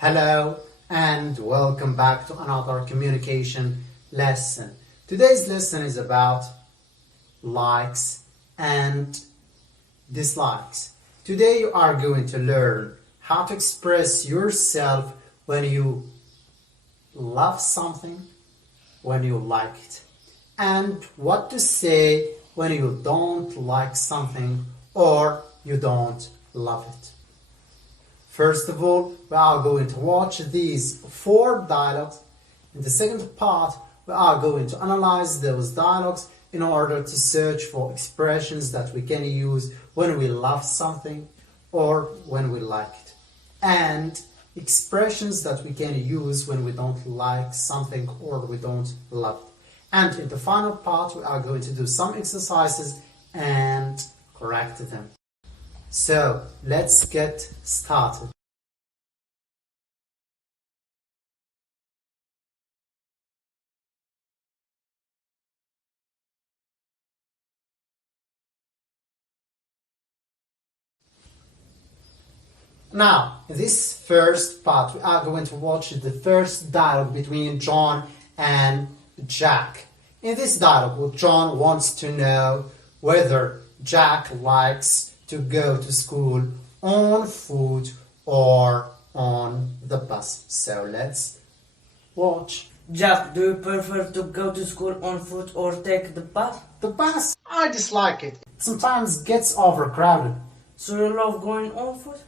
Hello and welcome back to another communication lesson. Today's lesson is about likes and dislikes. Today you are going to learn how to express yourself when you love something, when you like it, and what to say when you don't like something or you don't love it. First of all, we are going to watch these 4 dialogues. In the second part, we are going to analyze those dialogues in order to search for expressions that we can use when we love something or when we like it, and expressions that we can use when we don't like something or we don't love it. And in the final part, we are going to do some exercises and correct them. So let's get started. Now, in this first part, we are going to watch the first dialogue between John and Jack. In this dialogue, John wants to know whether Jack likes to go to school on foot or on the bus. So let's watch. Jack, do you prefer to go to school on foot or take the bus? The bus, I dislike it. It sometimes gets overcrowded. So you love going on foot?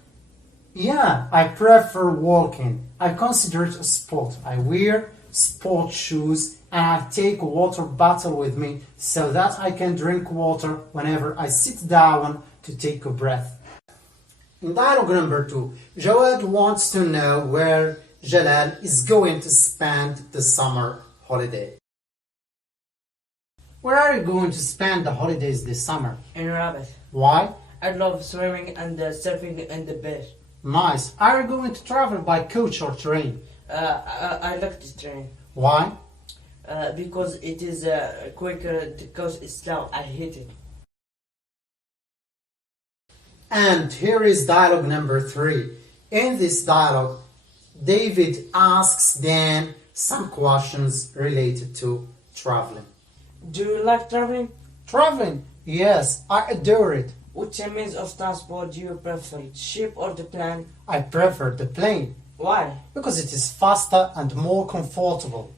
Yeah, I prefer walking. I consider it a sport. I wear sport shoes and I take a water bottle with me so that I can drink water whenever I sit down to take a breath. In dialogue number 2, Jawad wants to know where Jalal is going to spend the summer holiday. Where are you going to spend the holidays this summer? In Rabbit. Why? I love swimming and surfing in the beach. Nice. Are you going to travel by coach or train? I like the train. Why? Because it is quicker, the coast is slow. I hate it. And here is dialogue number 3. In this dialogue, David asks Dan some questions related to traveling. Do you like traveling? Traveling? Yes, I adore it. Which means of transport do you prefer, ship or the plane? I prefer the plane. Why? Because it is faster and more comfortable.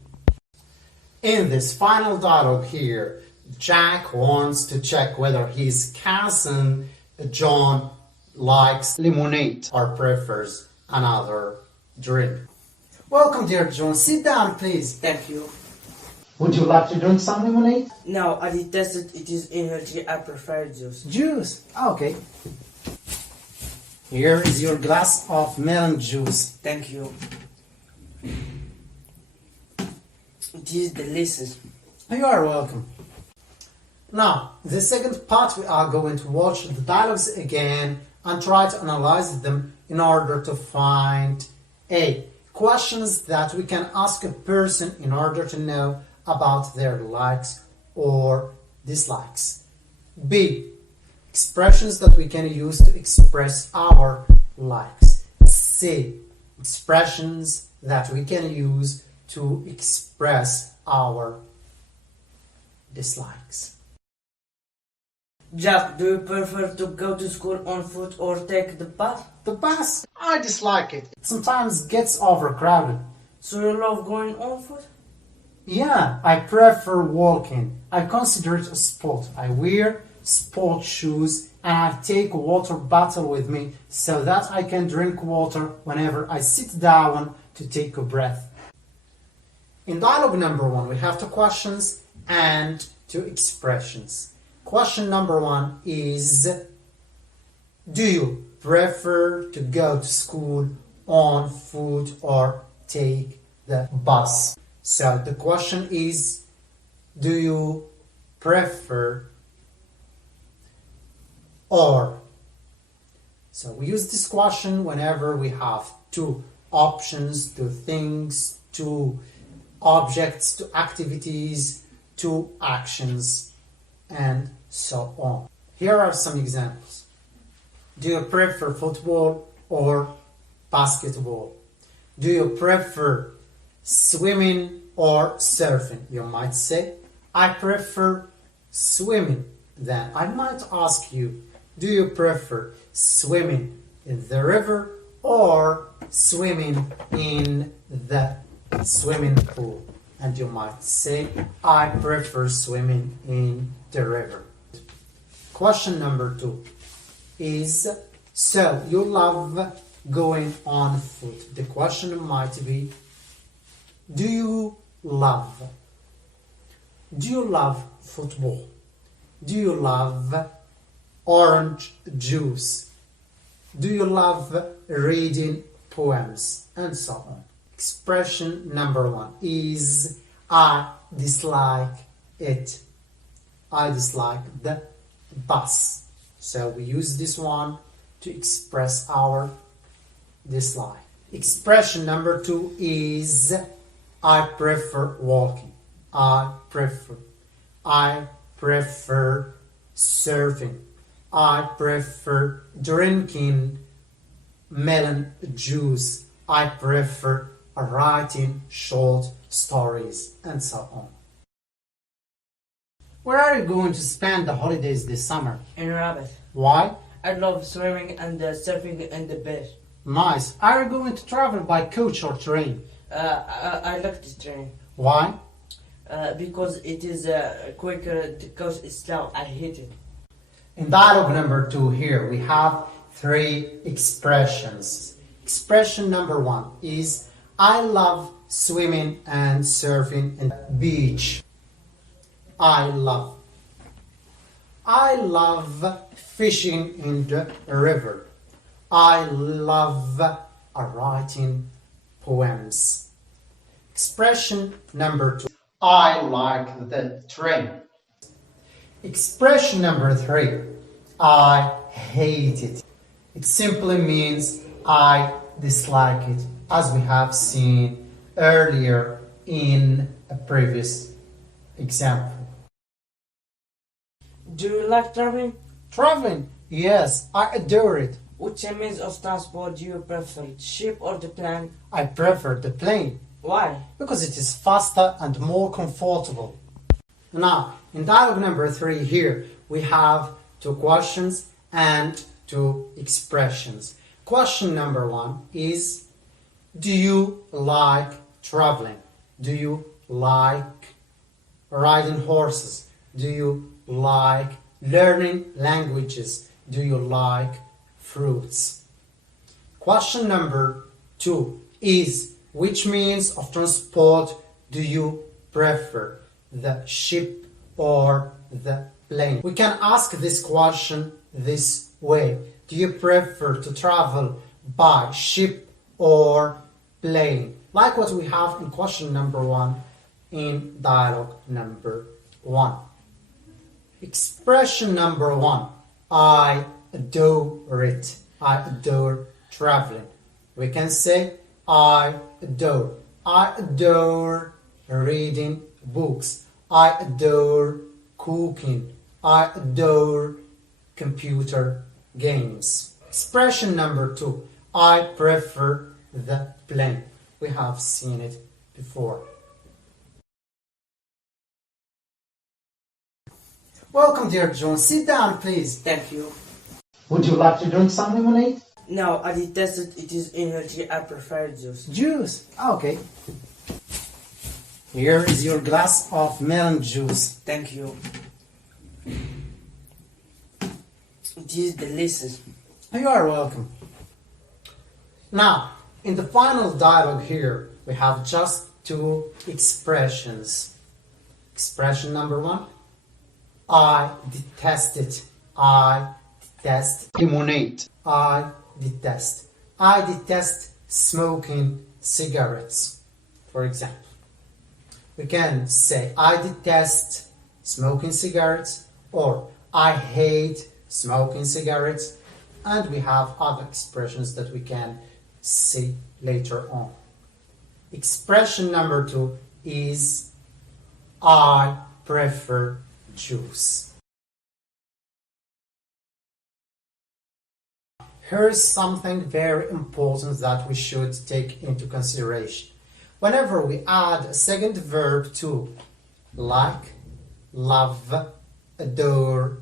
In this final dialogue here, Jack wants to check whether his cousin John likes lemonade or prefers another drink. Welcome, dear John. Sit down, please. Thank you. Would you like to drink some lemonade? No, I detest it. It is unhealthy. I prefer juice. Juice? Okay. Here is your glass of melon juice. Thank you. It is delicious. You are welcome. Now, in the second part, we are going to watch the dialogues again and try to analyze them in order to find A. Questions that we can ask a person in order to know about their likes or dislikes. B. Expressions that we can use to express our likes. C. Expressions that we can use to express our dislikes. Jack, do you prefer to go to school on foot or take the bus? The bus, I dislike it. It sometimes gets overcrowded. So you love going on foot? Yeah, I prefer walking. I consider it a sport. I wear sport shoes and I take a water bottle with me so that I can drink water whenever I sit down to take a breath. In dialogue number 1, we have 2 questions and 2 expressions. Question number 1 is, do you prefer to go to school on foot or take the bus? So the question is, do you prefer or? So we use this question whenever we have 2 options, 2 things, 2 objects, 2 activities, 2 actions, and so on. Here are some examples. Do you prefer football or basketball? Do you prefer swimming or surfing? You might say, I prefer swimming. Then I might ask you, do you prefer swimming in the river or swimming in the swimming pool? And you might say, I prefer swimming in the river. Question number 2 is, so you love going on foot. The question might be, do you love football? Do you love orange juice? Do you love reading poems? And so on. Expression number 1 is, I dislike it. I dislike the bus. So we use this one to express our dislike. Expression number 2 is, I prefer walking. I prefer surfing. I prefer drinking melon juice. I prefer writing short stories, and so on. Where are you going to spend the holidays this summer? In Rabbit. Why? I love swimming and surfing in the beach. Nice. Are you going to travel by coach or train? I like the train. Why? Because it is quicker, the coast is slow. I hate it. In dialogue number 2 here we have 3 expressions. Expression number 1 is, I love swimming and surfing in the beach. I love fishing in the river. I love writing poems. Expression number 2, I like the train. Expression number 3, I hate it. It simply means I dislike it, as we have seen earlier in a previous example. Do you like traveling? Traveling? Yes, I adore it. Which means of transport do you prefer, ship or the plane? I prefer the plane. Why? Because it is faster and more comfortable. Now, in dialogue number 3 here, we have 2 questions and 2 expressions. Question number 1 is, do you like traveling? Do you like riding horses? Do you like learning languages? Do you like fruits? Question number 2 is, which means of transport do you prefer? The ship or the plane? We can ask this question this way. Do you prefer to travel by ship or plane? Like what we have in question number 1 in dialogue number 1. Expression number 1, I adore it. I adore traveling. We can say I adore reading books. I adore cooking. I adore computer games. Expression number 2, I prefer the plane. We have seen it before. Welcome, dear John. Sit down, please. Thank you. Would you like to drink some lemonade? No, I detested it is energy. I prefer juice. Juice? Okay. Here is your glass of melon juice. Thank you. It is delicious. You are welcome. Now, in the final dialogue here, we have just 2 expressions. Expression number 1, I detest it. I detest lemonade. I detest smoking cigarettes, for example. We can say I detest smoking cigarettes or I hate smoking cigarettes, and we have other expressions that we can see later on. Expression number 2 is I prefer juice. here is something very important that we should take into consideration. Whenever we add a second verb to like, love, adore,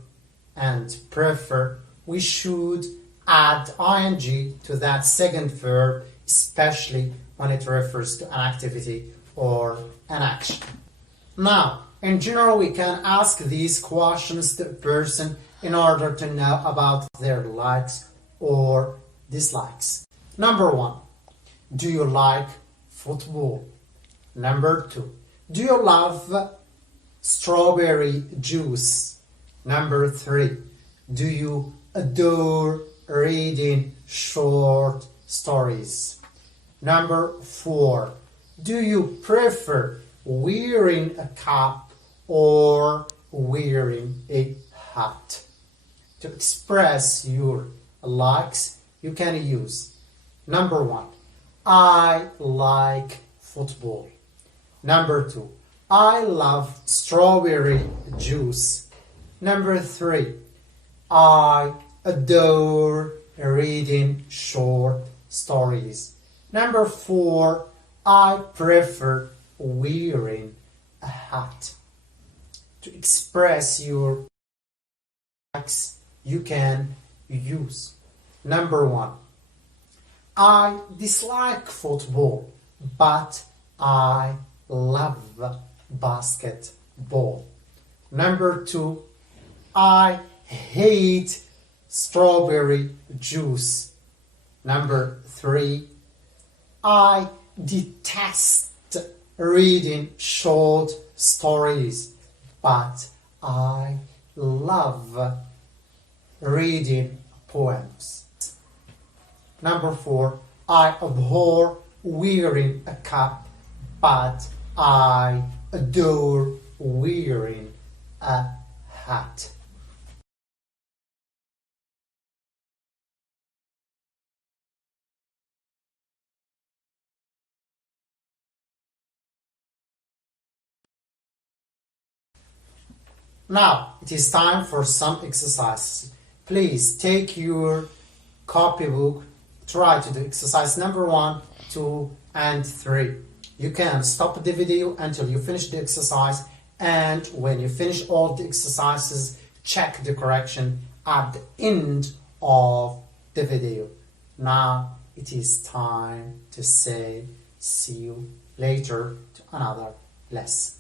and prefer, we should add ing to that second verb, especially when it refers to an activity or an action. Now, in general, we can ask these questions to a person in order to know about their likes or dislikes. Number 1, do you like football? Number 2, do you love strawberry juice? Number 3, do you adore reading short stories? Number 4, do you prefer wearing a cap or wearing a hat? To express your likes, you can use number 1, I like football. Number 2, I love strawberry juice. Number 3, I adore reading short stories. Number 4, I prefer wearing a hat. To express your likes, you can use number 1, I dislike football, but I love basketball. Number 2, I hate strawberry juice. Number 3, I detest reading short stories, but I love reading poems. Number 4, I abhor wearing a cap, but I adore wearing a hat. Now, it is time for some exercises. Please take your copybook, try to do exercise number 1, 2, and 3. You can stop the video until you finish the exercise, and when you finish all the exercises, check the correction at the end of the video. Now, it is time to say see you later to another lesson.